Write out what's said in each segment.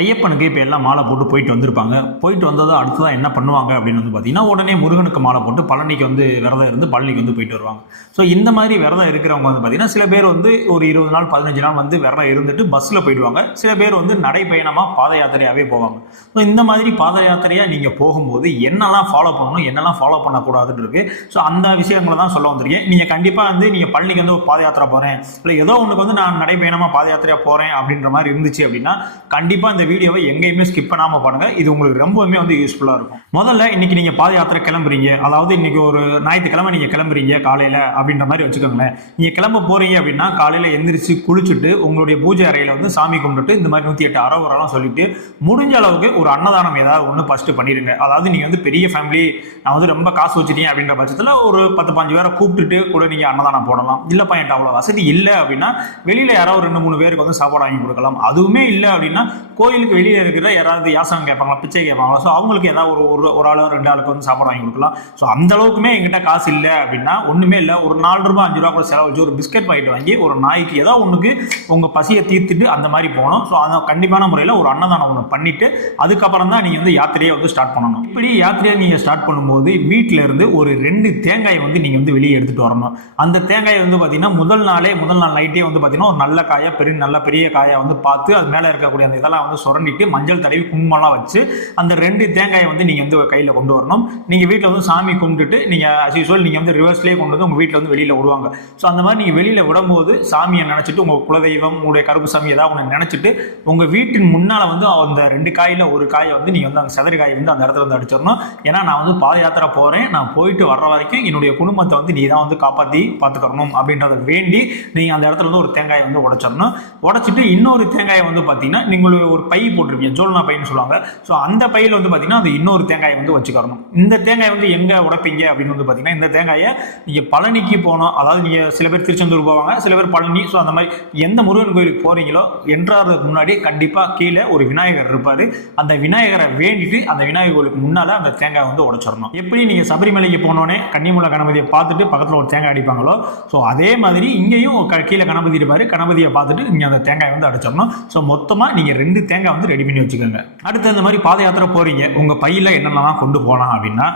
ஐயப்பனுக்கு இப்போ எல்லாம் மாலை போட்டு போயிட்டு வந்திருப்பாங்க. போயிட்டு வந்ததும் அடுத்ததான் என்ன பண்ணுவாங்க அப்படின்னு பார்த்தீங்கன்னா, உடனே முருகனுக்கு மாலை போட்டு பழனிக்கு விரதம் இருந்து பழனிக்கு போயிட்டு வருவாங்க. ஸோ இந்த மாதிரி விரதம் இருக்கிறவங்க பார்த்தீங்கன்னா, சில பேர் ஒரு 20 நாள் 15 நாள் விரதம் இருந்துட்டு பஸ்ஸில் போயிடுவாங்க. சில பேர் நடைப்பயணமாக பாத யாத்திரையாகவே போவாங்க. ஸோ இந்த மாதிரி பாத யாத்திரையாக நீங்கள் போகும்போது என்னெல்லாம் ஃபாலோ பண்ணணும், என்னெல்லாம் ஃபாலோ பண்ணக்கூடாதுன்னு இருக்கு. ஸோ அந்த விஷயங்களை தான் சொல்ல வந்திருக்கேன். நீங்கள் கண்டிப்பாக நீங்கள் பழனிக்கு ஒரு பாத யாத்திரை போகிறேன், இல்லை ஏதோ ஒன்றுக்கு நான் நடைப்பயணமாக பாத யாத்திரையாக போகிறேன் அப்படின்ற மாதிரி இருந்துச்சு அப்படின்னா, கண்டிப்பாக இந்த வீடியோவை எங்கேயுமே ஸ்கிப் பண்ணாம பாருங்க. இது உங்களுக்கு ரொம்பவுமே யூஸ்ஃபுல்லா இருக்கும். முதல்ல இன்னைக்கு நீங்க பாத யாத்திரை கிளம்புறீங்க, அதாவது இன்னைக்கு ஒரு ஞாயிற்றுக்கிழமை நீங்க கிளம்புறீங்க காலையில அப்படின்ற மாதிரி வச்சுக்கோங்களேன். நீங்க கிளம்ப போறீங்க அப்படின்னா காலையில எந்திரிச்சு குளிச்சுட்டு உங்களுடைய பூஜை அறையில சாமி கும்பிட்டு இந்த மாதிரி 108 அறவுரெல்லாம் சொல்லிட்டு முடிஞ்ச அளவுக்கு ஒரு அன்னதானம் ஏதாவது ஒன்று ஃபர்ஸ்ட் பண்ணிடுங்க. அதாவது நீங்க பெரிய ஃபேமிலி, நான் ரொம்ப காசு வச்சுட்டீங்க அப்படின்ற பட்சத்தில் ஒரு 10-15 பேரை கூப்பிட்டுட்டு கூட நீங்க அன்னதானம் போடலாம். இல்லப்பா என்கிட்ட அவ்வளவு வசதி இல்லை அப்படின்னா வெளியில யாராவது 2-3 பேருக்கு சாப்பாடு வாங்கி கொடுக்கலாம். அதுவுமே இல்லை அப்படின்னா கோயிலுக்கு வெளியே இருக்கிற யாராவது யாசகம் கேட்பாங்களா, பிச்சை கேட்பாங்களா, ஸோ அவங்களுக்கு ஏதாவது ஒரு ஆளோ 2 ஆளுக்கு சாப்பாடு வாங்கி கொடுக்கலாம். ஸோ அந்த அளவுக்குமே எங்கிட்ட காசு இல்லை அப்படின்னா ஒன்றுமே இல்லை, ஒரு 4 ரூபாய் 5 ரூபா கூட செலவு வச்சு ஒரு பிஸ்கட் பாக்கெட் வாங்கி ஒரு நாய்க்கு ஏதாவது ஒன்றுக்கு உங்கள் பசியை தீர்த்துட்டு அந்த மாதிரி போகணும். ஸோ அந்த கண்டிப்பான முறையில் ஒரு அன்னதானம் ஒன்று பண்ணிட்டு அதுக்கப்புறம் தான் நீங்கள் யாத்திரையை ஸ்டார்ட் பண்ணணும். இப்படி யாத்திரையை நீங்கள் ஸ்டார்ட் பண்ணும்போது வீட்டில இருந்து ஒரு 2 தேங்காயை நீங்கள் வெளியே எடுத்துட்டு வரணும். அந்த தேங்காயை பார்த்தீங்கன்னா முதல் நாள் நைட்டே பார்த்தீங்கன்னா ஒரு நல்ல காயா நல்ல பெரிய காயா பார்த்து அது மேலே இருக்கக்கூடிய அந்த இதெல்லாம் சுரண்டிட்டு மஞ்சள் தடவி குங்குமம்லாம் வச்சு அந்த 2 தேங்காயை நீங்க கையில கொண்டு வரணும். நீங்க வீட்டில் சாமி கும்பிட்டுட்டு நீங்க as usual நீங்க ரிவர்ஸ்லேயே கொண்டு உங்க வீட்டில் வெளியில விடுவாங்க. ஸோ அந்த மாதிரி நீங்க வெளியில விடும்போது சாமியை நினைச்சிட்டு உங்க குலதெய்வம் உங்களுடைய கருப்பு சாமி ஏதாவது ஒன்று நினைச்சிட்டு உங்க வீட்டின் முன்னால அந்த 2 காயில ஒரு காயை நீங்க அந்த சதுர காயை அந்த இடத்துல அடிச்சிடணும். ஏன்னா நான் பாத யாத்திரை போறேன், நான் போயிட்டு வர்ற வரைக்கும் என்னுடைய குடும்பத்தை நீ தான் காப்பாற்றி பார்த்துக்கணும் அப்படின்றத வேண்டி நீங்க அந்த இடத்துல ஒரு தேங்காயை உடைச்சிடணும். உடைச்சிட்டு இன்னொரு தேங்காயை பார்த்தீங்கன்னா நீங்களுடைய ஒரு பை போட்டிருப்பீங்க, ஜோல்னா பைன்னு சொல்லுவாங்க. ஸோ அந்த பையில் பார்த்தீங்கன்னா அந்த இன்னொரு தேங்காயை வச்சுக்கணும். இந்த தேங்காயை எங்க உடைப்பீங்க அப்படின்னு பார்த்தீங்கன்னா இந்த தேங்காயை நீங்க பழனிக்கு போனோம், அதாவது நீங்க சில பேர் திருச்செந்தூர் போவாங்க, சில பேர் பழனி. ஸோ அந்த மாதிரி எந்த முருகன் கோயிலுக்கு போறீங்களோ என்றாறதுக்கு முன்னாடி கண்டிப்பா கீழே ஒரு விநாயகர் இருப்பாரு. அந்த விநாயகரை வேண்டிட்டு அந்த விநாயகர் கோயிலுக்கு முன்னால அந்த தேங்காய் உடைச்சிடணும். எப்படி நீங்க சபரிமலைக்கு போனோடனே கன்னிமூல கணபதியை பார்த்துட்டு பக்கத்தில் ஒரு தேங்காய் அடிப்பாங்களோ, ஸோ அதே மாதிரி இங்கேயும் கீழே கணபதி இருப்பாரு, கணபதியை பார்த்துட்டு நீங்க அந்த தேங்காய் அடிச்சிடணும். ஸோ மொத்தமா நீங்க 2 தேங்காய் ரெடி பண்ணி வச்சுக்கோங்க. அடுத்து இந்த மாதிரி பாத யாத்திரை போறீங்க, உங்க பையில என்னென்னலாம் கொண்டு போகலாம் அப்படின்னா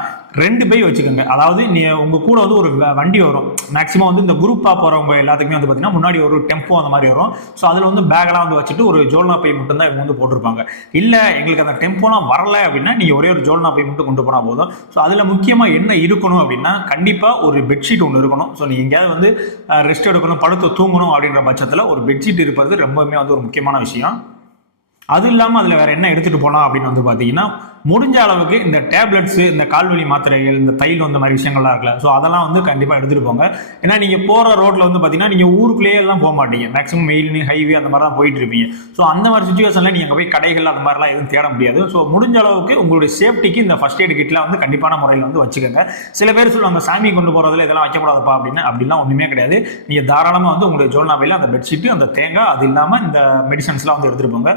2 பை வச்சுக்கோங்க. அதாவது உங்க கூட ஒரு வண்டி வரும். மேக்ஸிமம் இந்த குரூப்பா போறவங்க எல்லாத்துக்குமே பார்த்தீங்கன்னா முன்னாடி ஒரு டெம்போ அந்த மாதிரி வரும். ஸோ அதுல பேக்லாம் வச்சுட்டு ஒரு ஜோல்னா பை மட்டும் தான் இவங்க போட்டிருப்பாங்க. இல்ல எங்களுக்கு அந்த டெம்போலாம் வரல அப்படின்னா நீங்க ஒரே ஒரு ஜோல்னா பை மட்டும் கொண்டு போனா போதும். ஸோ அதுல முக்கியமா என்ன இருக்கணும் அப்படின்னா கண்டிப்பா ஒரு பெட்ஷீட் ஒன்று இருக்கணும். ஸோ நீங்க எங்கேயாவது ரெஸ்ட் எடுக்கணும், படுத்து தூங்கணும் அப்படின்ற பட்சத்தில் ஒரு பெட்ஷீட் இருப்பது ரொம்பவுமே ஒரு முக்கியமான விஷயம். அது இல்லாமல் அதில் வேற என்ன எடுத்துட்டு போகலாம் அப்படின்னு பார்த்தீங்கன்னா முடிஞ்ச அளவுக்கு இந்த டேப்லெட்ஸ், இந்த கால்வலி மாத்திரைகள், இந்த தைலம், இந்த மாதிரி விஷயங்கள்லாம் இருக்குல்ல, ஸோ அதெல்லாம் கண்டிப்பாக எடுத்துகிட்டு போங்க. ஏன்னா நீங்கள் போகிற ரோட்டில் பார்த்தீங்கன்னா நீங்கள் ஊருக்குள்ளேயே எல்லாம் போக மாட்டீங்க, மேக்ஸிமம் மெயில்னு ஹைவே அந்த மாதிரி தான் போயிட்டு இருப்பீங்க. ஸோ அந்த மாதிரி சுச்சுவேஷனில் நீங்கள் போய் கடைகள் அந்த மாதிரிலாம் எதுவும் தேட முடியாது. ஸோ முடிஞ்ச அளவுக்கு உங்களுடைய சேஃப்டிக்கு இந்த ஃபர்ஸ்ட் எய்ட் கிட்லாம் கண்டிப்பான முறையில் வச்சுக்கோங்க. சில பேர் சொல்லுவாங்க சாமி கொண்டு போகிறதுல இதெல்லாம் வைக்கக்கூடாதுப்பா அப்படின்னு. அப்படிலாம் ஒன்றுமே கிடையாது. நீங்கள் தாராளமாக உங்களுடைய ஜோல்னாவையில் அந்த பெட்ஷீட்டு, அந்த தேங்காய், அது இல்லாமல் இந்த மெடிசன்ஸ்லாம் எடுத்துகிட்டு போங்க.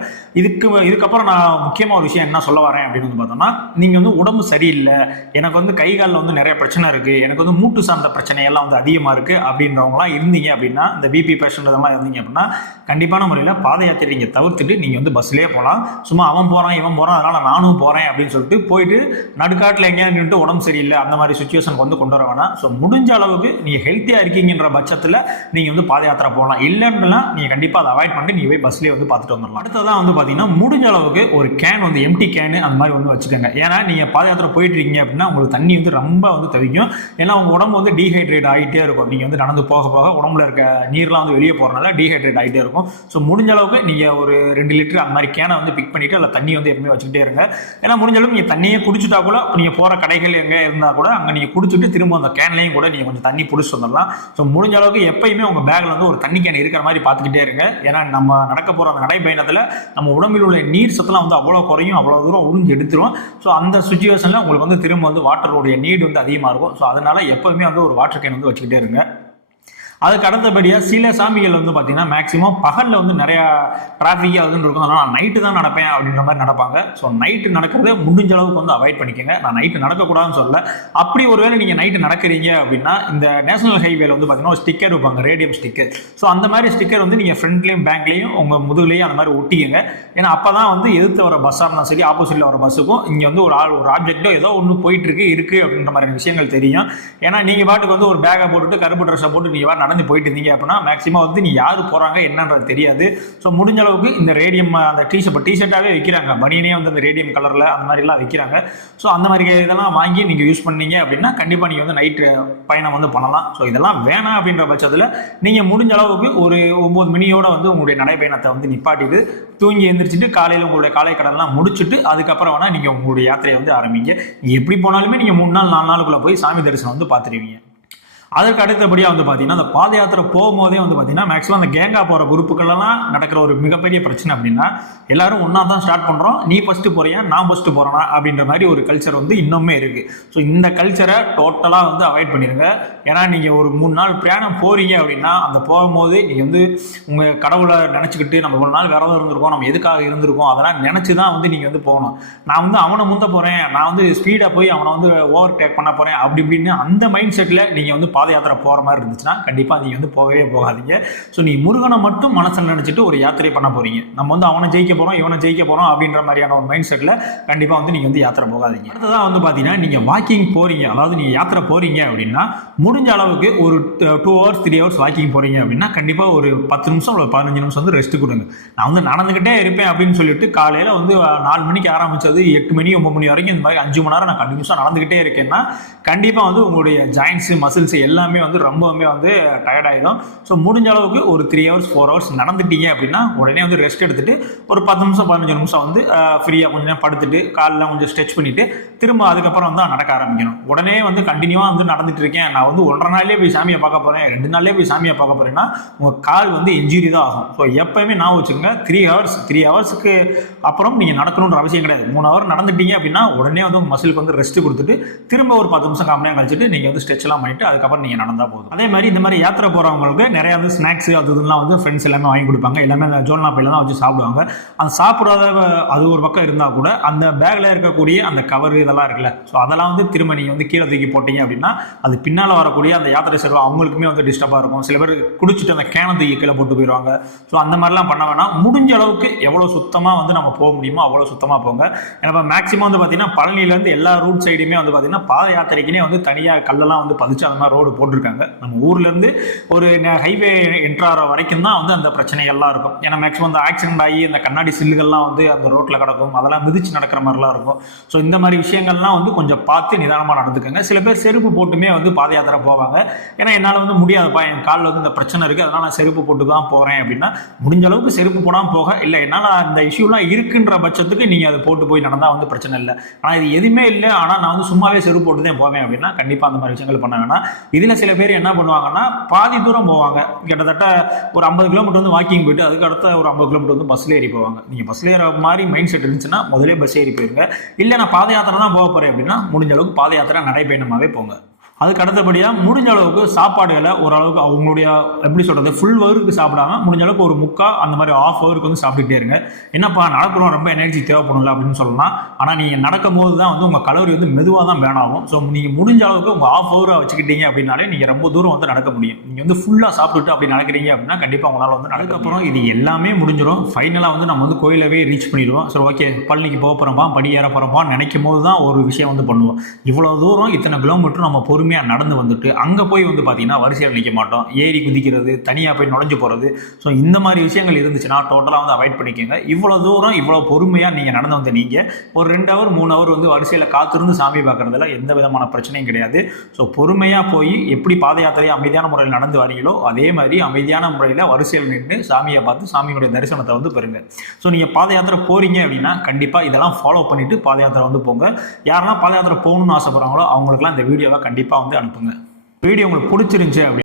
இதுக்கப்புறம் நான் முக்கியமாக ஒரு விஷயம் என்ன சொல்ல வரேன் அப்படின்னு பார்த்தோம்னா, நீங்க உடம்பு சரியில்லை, எனக்கு கை காலில் நிறைய பிரச்சனை இருக்கு, எனக்கு மூட்டு சார்ந்த பிரச்சனை எல்லாம் அதிகமா இருக்கு அப்படின்றவங்களாம் இருந்தீங்க அப்படின்னா, இந்த பிபி பேஷண்ட் இதெல்லாம் இருந்தீங்க அப்படின்னா கண்டிப்பான முறையில் பாத யாத்திரை நீங்க தவிர்த்துட்டு நீங்க பஸ்லேயே போகலாம். சும்மா அவன் போறான் இவன் போறான் அதனால நானும் போறேன் அப்படின்னு சொல்லிட்டு போயிட்டு நடுக்காட்டில் எங்கேயாவது நின்று உடம்பு சரியில்லை அந்த மாதிரி சுச்சுவேஷனுக்கு கொண்டு வர வேணாம். ஸோ முடிஞ்ச அளவுக்கு நீங்க ஹெல்த்தியா இருக்கீங்கன்ற பட்சத்தில் நீங்க பாத யாத்திரை போகலாம். இல்லைன்னா நீங்க கண்டிப்பா அதை அவாய்ட் பண்ணிட்டு நீங்க போய் பஸ்லேயே பார்த்துட்டு வந்துடலாம். அடுத்ததான் பார்த்தீங்கன்னா முடிஞ்ச அளவுக்கு ஒரு கேன் எம்டி கேன் அந்த மாதிரி வச்சுக்கோங்க. ஏன்னா நீங்க பாத யாத்திரை போயிட்டு இருக்கீங்க அப்படின்னா உங்களுக்கு தண்ணி ரொம்ப தவிக்கும். ஏன்னா உங்க உடம்பு டீஹைட்ரேட் ஆகிட்டே இருக்கும். நீங்க நடந்து போக போக உடம்புல இருக்க நீர்லாம் வெளியே போறதுனால டீஹைட்ரேட் ஆகிட்டே இருக்கும். ஸோ முடிஞ்ச அளவுக்கு நீங்க ஒரு 2 லிட்டர் அந்த மாதிரி கேனை பிக் பண்ணிட்டு அதில் தண்ணி எப்பவுமே வச்சுக்கிட்டே இருங்க. ஏன்னா முடிஞ்ச அளவுக்கு நீங்க தண்ணியே குடிச்சுட்டா கூட நீங்க போற கடைகள் எங்க இருந்தா கூட அங்க நீங்க குடிச்சுட்டு திரும்ப அந்த கேன்லையும் கூட நீங்க கொஞ்சம் தண்ணி பிடிச்சிட்டு வந்துடலாம். ஸோ முடிஞ்ச அளவுக்கு எப்பயுமே உங்க பேக்ல ஒரு தண்ணி கேன் இருக்கிற மாதிரி பார்த்துக்கிட்டே இருங்க. ஏன்னா நம்ம நடக்க போற அந்த நடைபயணத்துல நம்ம உடம்பில் உள்ள நீர் சத்தெல்லாம் அவ்வளவு குறையும், அவ்வளவு தூரம் உறிஞ்சு எடுத்துரும். ஸோ அந்த சுச்சுவேஷன்ல உங்களுக்கு திரும்ப வாட்டருடைய நீடு அதிகமாக இருக்கும். ஸோ அதனால எப்பவுமே ஒரு வாட்டர் கேன் வச்சுக்கிட்டே இருங்க. அதுக்கு அடுத்தபடியாக சில சாமிகள் வந்து பார்த்தீங்கன்னா மேக்ஸிமம் பகலில் வந்து நிறையா டிராஃபிக் ஆகுதுன்னு இருக்கும், அதனால் நான் நைட்டு தான் நடப்பேன் அப்படின்ற மாதிரி நடப்பாங்க. ஸோ நைட்டு நடக்கிறத முடிஞ்ச அளவுக்கு வந்து அவாய்ட் பண்ணிக்கோங்க. நான் நைட்டு நடக்கக்கூடாதுன்னு சொல்லல. அப்படி ஒருவேளை நீங்கள் நைட்டு நடக்கிறீங்க அப்படின்னா இந்த நேஷனல் ஹைவேல வந்து பார்த்தீங்கன்னா ஒரு ஸ்டிக்கர் வைப்பாங்க, ரேடியம் ஸ்டிக்கர். ஸோ அந்த மாதிரி ஸ்டிக்கர் வந்து நீங்கள் ஃப்ரண்ட்லேயும் பேக்லேயும் உங்கள் முதுகுலையும் அந்த மாதிரி ஒட்டிக்கங்க. ஏன்னா அப்போ தான் வந்து எதிர்த்து வர பஸ்ஸாக இருந்தாலும் சரி, ஆப்போசிட்டில் வர பஸ்ஸுக்கும் இங்கே வந்து ஒரு ஆப்ஜெக்டோ ஏதோ ஒன்று போயிட்டு இருக்கு அப்படின்ற மாதிரி விஷயங்கள் தெரியும். ஏன்னா நீங்கள் பாட்டுக்கு வந்து ஒரு பேக்கை போட்டுட்டு கருப்பு ட்ரெஸ்ஸை போட்டு நீங்கள் நடந்து போயிட்டு இருந்தீங்க அப்படின்னா மேக்ஸிமம் வந்து நீ யார் போகிறாங்க என்னன்றது தெரியாது. ஸோ முடிஞ்ச அளவுக்கு இந்த ரேடியம் அந்த டிஷர்ட்டாகவே விற்கிறாங்க, பனியனே வந்து அந்த ரேடியம் கலரில் அந்த மாதிரிலாம் விற்கிறாங்க. ஸோ அந்த மாதிரி இதெல்லாம் வாங்கி நீங்கள் யூஸ் பண்ணீங்க அப்படின்னா கண்டிப்பாக நீங்கள் வந்து நைட்டு பயணம் வந்து பண்ணலாம். ஸோ இதெல்லாம் வேணாம் அப்படின்ற பட்சத்தில் நீங்கள் முடிஞ்ச அளவுக்கு ஒரு 9 மணியோட வந்து உங்களுடைய நடைப்பயணத்தை வந்து நிப்பாட்டிட்டு தூங்கி எழுந்திரிச்சிட்டு காலையில் உங்களுடைய காலை கடன்லாம் முடிச்சுட்டு அதுக்கப்புறம் வேணால் நீங்கள் உங்களுடைய யாத்திரையை வந்து ஆரம்பிங்க. எப்படி போனாலுமே நீங்கள் 3 நாள் 4 நாளுக்குள்ளே போய் சாமி தரிசனம் வந்து பார்த்துருவீங்க. அதற்கு அடுத்தபடியாக வந்து பார்த்தீங்கன்னா அந்த பாத யாத்திரை போகும்போதே வந்து பார்த்தீங்கன்னா மேக்ஸிமம் அந்த கேங்கா போகிற குரூப்புகளெல்லாம் நடக்கிற ஒரு மிகப்பெரிய பிரச்சனை அப்படின்னா எல்லாரும் ஒன்றா தான் ஸ்டார்ட் பண்ணுறோம், நீ ஃபஸ்ட்டு போறியா நான் ஃபஸ்ட்டு போகிறேனா அப்படின்ற மாதிரி ஒரு கல்ச்சர் வந்து இன்னுமே இருக்குது. ஸோ இந்த கல்ச்சரை டோட்டலாக வந்து அவாய்ட் பண்ணிடுங்க. ஏன்னா நீங்கள் ஒரு 3 நாள் பிரயாணம் போகிறீங்க அப்படின்னா அந்த போகும்போது நீங்கள் வந்து உங்கள் கடவுளை நினச்சிக்கிட்டு நம்ம ஒரு நாள் விரதம் இருந்திருக்கோம், நம்ம எதுக்காக இருந்திருக்கோம் அதெல்லாம் நினச்சி தான் வந்து நீங்கள் வந்து போகணும். நான் வந்து அவனை முந்த போகிறேன், நான் வந்து ஸ்பீடாக போய் அவனை வந்து ஓவர் டேக் பண்ண போகிறேன் அப்படி இப்படின்னு அந்த மைண்ட் செட்டில் நீங்கள் வந்து பாத யாத்திரை போகிற மாதிரி இருந்துச்சுன்னா கண்டிப்பாக நீங்கள் வந்து போகவே போகாதீங்க. ஸோ நீ முருகனை மட்டும் மனசில் நினச்சிட்டு ஒரு யாத்திரை பண்ண போகிறீங்க, நம்ம வந்து அவனை ஜெயிக்க போகிறோம் இவனை ஜெயிக்க போகிறோம் அப்படின்ற மாதிரியான ஒரு மைண்ட் செட்டில் கண்டிப்பாக வந்து நீங்கள் வந்து யாத்திரை போகாதீங்க. அடுத்ததான் வந்து பார்த்தீங்கன்னா நீங்கள் வாக்கிங் போகிறீங்க, அதாவது நீங்கள் யாத்திரை போகிறீங்க அப்படின்னா முடிஞ்ச அளவுக்கு ஒரு 2 hours 3 hours வாக்கிங் போகிறீங்க அப்படின்னா கண்டிப்பாக ஒரு 10 நிமிஷம் இல்லை 15 நிமிஷம் வந்து ரெஸ்ட் கொடுங்க. நான் வந்து நடந்துக்கிட்டே இருப்பேன் அப்படின்னு சொல்லிட்டு காலையில் வந்து 4 மணிக்கு ஆரம்பித்தது 8 மணி 9 மணி வரைக்கும் இந்த மாதிரி 5 மணி நேரம் நான் கண்டினியூஸாக நடந்துக்கிட்டே இருக்கேன்னா கண்டிப்பாக வந்து உங்களுடைய ஜாயின்ஸு மசில்ஸ் எல்லாமே வந்து ரொம்பவுமே வந்து டயர்ட் ஆகிடும். ஸோ முடிஞ்ச அளவுக்கு ஒரு 3 hours 4 hours நடந்துட்டீங்க அப்படின்னா உடனே வந்து ரெஸ்ட் எடுத்துட்டு ஒரு 10 நிமிஷம் 15 நிமிஷம் வந்து ஃப்ரீயாக கொஞ்சம் நேரம் படுத்துட்டு காலில் கொஞ்சம் ஸ்ட்ரெச் பண்ணிட்டு திரும்ப அதுக்கப்புறம் வந்து நடக்க ஆரம்பிக்கணும். உடனே வந்து கண்டினியூவாக வந்து நடந்துட்டு இருக்கேன், நான் வந்து 1.5 நாள்லேயே போய் சாமியை பார்க்க போகிறேன் 2 நாள்லேயே போய் சாமியை பார்க்க போகிறேன்னா உங்கள் கால் வந்து இன்ஜுரி தான் ஆகும். ஸோ எப்போயுமே நான் வச்சுக்கோங்க 3 ஹவர்ஸுக்கு அப்புறம் நீங்கள் நடக்கணுன்ற அவசியம் கிடையாது. 3 hour நடந்துட்டீங்க அப்படின்னா உடனே வந்து உங்கள் மசிலுக்கு வந்து ரெஸ்ட் கொடுத்துட்டு திரும்ப ஒரு 10 நிமிஷம் காம நேரம் கழிச்சிட்டு நீங்கள் வந்து ஸ்ட்ரெச்லாம் பண்ணிட்டு அதுக்கப்புறம் நீங்கள் நடந்தால் போதும். அதே மாதிரி இந்த மாதிரி யாத்திரை போகிறவங்களுக்கு நிறையா வந்து ஸ்நாக்ஸ் அது இதெல்லாம் வந்து ஃப்ரெண்ட்ஸ் எல்லாமே வாங்கி கொடுப்பாங்க, எல்லாமே அந்த ஜோல்னா பையில தான் வச்சு சாப்பிடுவாங்க. அந்த சாப்பிடாத அது ஒரு பக்கம் இருந்தால் கூட அந்த பேக்கில் இருக்கக்கூடிய அந்த கவர் இதெல்லாம் இருக்குல்ல, ஸோ அதெல்லாம் வந்து திரும்ப நீங்கள் வந்து கீழே தூக்கி போட்டீங்க அப்படின்னா அது பின்னால் வரக்கூடிய அந்த யாத்திரை செல்வா அவங்களுக்குமே வந்து டிஸ்டர்பாக இருக்கும். சில பேர் குடிச்சிட்டு அந்த கேனை தூக்கி கீழே போட்டு போயிடுவாங்க. ஸோ அந்த மாதிரிலாம் பண்ண வேணாம். முடிஞ்ச அளவுக்கு எவ்வளோ சுத்தமாக வந்து நம்ம போக முடியுமோ அவ்வளோ சுத்தமாக போங்க. ஏன்னா மேக்ஸிமம் வந்து பார்த்தீங்கன்னா பழனிலேருந்து எல்லா ரூட் சைடுமே வந்து பார்த்தீங்கன்னா பாத யாத்திரைக்குனே வந்து தனியாக கல்லெல்லாம் வந்து பதிச்சு அந்த மாதிரி ரோடு போட்டிருக்காங்க. நம்ம ஊர்லேருந்து ஒரு ஹைவே என்ட்ராகிற வரைக்கும் தான் வந்து அந்த பிரச்சனைகள்லாம் இருக்கும். ஏன்னா மேக்ஸிமம் அந்த ஆக்சிடென்ட் ஆகி அந்த கண்ணாடி சில்லுகள்லாம் வந்து அந்த ரோட்டில் கிடக்கும், அதெல்லாம் மிதிச்சு நடக்கிற மாதிரிலாம் இருக்கும். ஸோ இந்த மாதிரி விஷயங்கள்லாம் வந்து கொஞ்சம் பார்த்து நிதானமாக நடந்துக்கோங்க. சில பேர் செருப்பு போட்டுமே வந்து பாத யாத்திரை போவாங்க. ஏன்னா என்னால் வந்து முடியாதுப்பா, என் காலில் வந்து இந்த பிரச்சனை இருக்குது அதனால் நான் செருப்பு போட்டு தான் போகிறேன் அப்படின்னா முடிஞ்ச அளவுக்கு செருப்பு போடாமல் போக, இல்லை என்னால் அந்த இஷ்யூலாம் இருக்குன்ற பட்சத்துக்கு நீங்கள் அதை போட்டு போய் நடந்தால் வந்து பிரச்சனை இல்லை. ஆனால் இது எதுவுமே இல்லை, ஆனால் நான் வந்து சும்மாவே செருப்பு போட்டு தான் போவேன் அப்படின்னா கண்டிப்பாக அந்த மாதிரி விஷயங்கள் பண்ண வேணாம். இதில் சில பேர் என்ன பண்ணுவாங்கன்னா பாதி தூரம் போவாங்க, கிட்டத்தட்ட ஒரு 50 கிலோமீட்டர் வந்து வாக்கிங் போயிட்டு அதுக்கு அடுத்த ஒரு 50 கிலோமீட்டர் வந்து பஸ்ல ஏறி போவாங்க. நீங்கள் பஸ்ல ஏற மாதிரி மைண்ட் செட் இருந்துச்சுன்னா முதலே பஸ் ஏறி போயிருங்க. இல்லை நான் பாத யாத்திரை தான் போக போகிறேன் அப்படின்னா முடிஞ்ச அளவுக்கு பாத யாத்திரை நடைபயணமாகவே போங்க. அதுக்கு அடுத்தபடியாக முடிஞ்ச அளவுக்கு சாப்பாடுகளை ஓரளவுக்கு அவங்களுடைய எப்படி சொல்கிறது ஃபுல் ஹவருக்கு சாப்பிடாம முடிஞ்ச அளவுக்கு ஒரு முக்கால் அந்த மாதிரி ½ ஹவருக்கு வந்து சாப்பிட்டுட்டே இருங்க. என்னப்பா நடக்கிறோம் ரொம்ப எனர்ஜி தேவைப்படும்ல அப்படின்னு சொல்லலாம். ஆனால் நீங்கள் நடக்கும் போது தான் வந்து உங்கள் கலோரி வந்து மெதுவாக தான் பேன் ஆகும். ஸோ நீங்கள் முடிஞ்ச அளவுக்கு உங்கள் ½ ஹவராக வச்சுக்கிட்டீங்க அப்படின்னாலே நீங்கள் ரொம்ப தூரம் வந்து நடக்க முடியும். நீங்கள் வந்து ஃபுல்லாக சாப்பிட்டுட்டு அப்படி நடக்கிறீங்க அப்படின்னா கண்டிப்பாக உங்களால் வந்து அதுக்கப்புறம் இது எல்லாமே முடிஞ்சிடும். ஃபைனலாக வந்து நம்ம வந்து கோயிலவே ரீச் பண்ணிடுவோம். சரி ஓகே பழனிக்கு போக போகிறோம்ப்பா படி ஏற போகிறோம்ப்பா நினைக்கும் போது தான் ஒரு விஷயம் வந்து பண்ணுவோம். இவ்வளோ தூரம் இத்தனை கிலோமீட்டர் நம்ம பொறுமையாக நடந்து வந்துட்டு அங்கே போய் வந்து பார்த்தீங்கன்னா வரிசையில் நிற்க மாட்டோம், ஏறி குதிக்கிறது தனியாக போய் நுழைஞ்சு போகிறது. ஸோ இந்த மாதிரி விஷயங்கள் இருந்துச்சுன்னா டோட்டலாக வந்து அவாய்ட் பண்ணிக்கோங்க. இவ்வளோ தூரம் இவ்வளோ பொறுமையாக நீங்கள் நடந்து வந்து நீங்கள் ஒரு 2 hour 3 hour வந்து வரிசையில் காத்திருந்து சாமி பார்க்குறதுல எந்த விதமான பிரச்சனையும் கிடையாது. ஸோ பொறுமையாக போய் எப்படி பாத யாத்திரையை அமைதியான முறையில் நடந்து வரீங்களோ அதே மாதிரி அமைதியான முறையில் வரிசையில் நின்று சாமியை பார்த்து சாமியுடைய தரிசனத்தை வந்து பெறுங்க. ஸோ நீங்கள் பாத யாத்திரை போகிறீங்க அப்படின்னா கண்டிப்பாக இதெல்லாம் ஃபாலோ பண்ணிவிட்டு பாத யாத்திரை வந்து போங்க. யாரெல்லாம் பாத யாத்திரை போகணும்னு ஆசைப்படுறாங்களோ அவங்களுக்குலாம் இந்த வீடியோவை கண்டிப்பாக வந்து அனுப்புங்க. வீடியோ உங்களுக்கு பிடிச்சிருந்துச்சு அப்படி